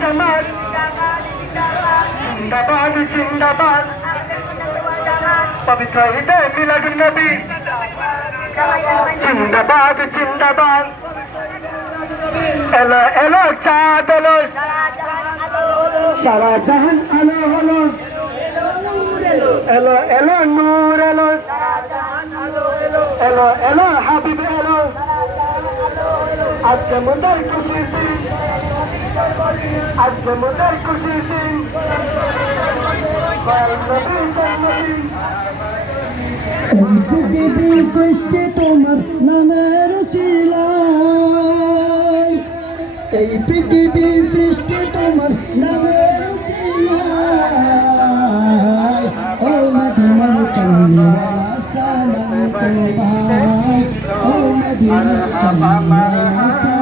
জামাত জিন্দাবাদ জিন্দাবাদ। পবিত্র ঈদে মিলাদুন নবী। জিন্দাবাদ জিন্দাবাদ। এলো এলো, চাঁদ, এলো। সারা জাহান আলো হলো এলো এলো, নূর, এলো। এলো এলো, হাবিব, এলো। আজকে মোদের খুশির দিন। আজকে মোদের খুশির দিন পৃথিবীর সৃষ্টি তোমার নামের শিলায় এই পৃথিবীর সৃষ্টি তোমার নামের শিলায় ও মদিনা তোমার সালাম তোমায় ও মদিনা তোমার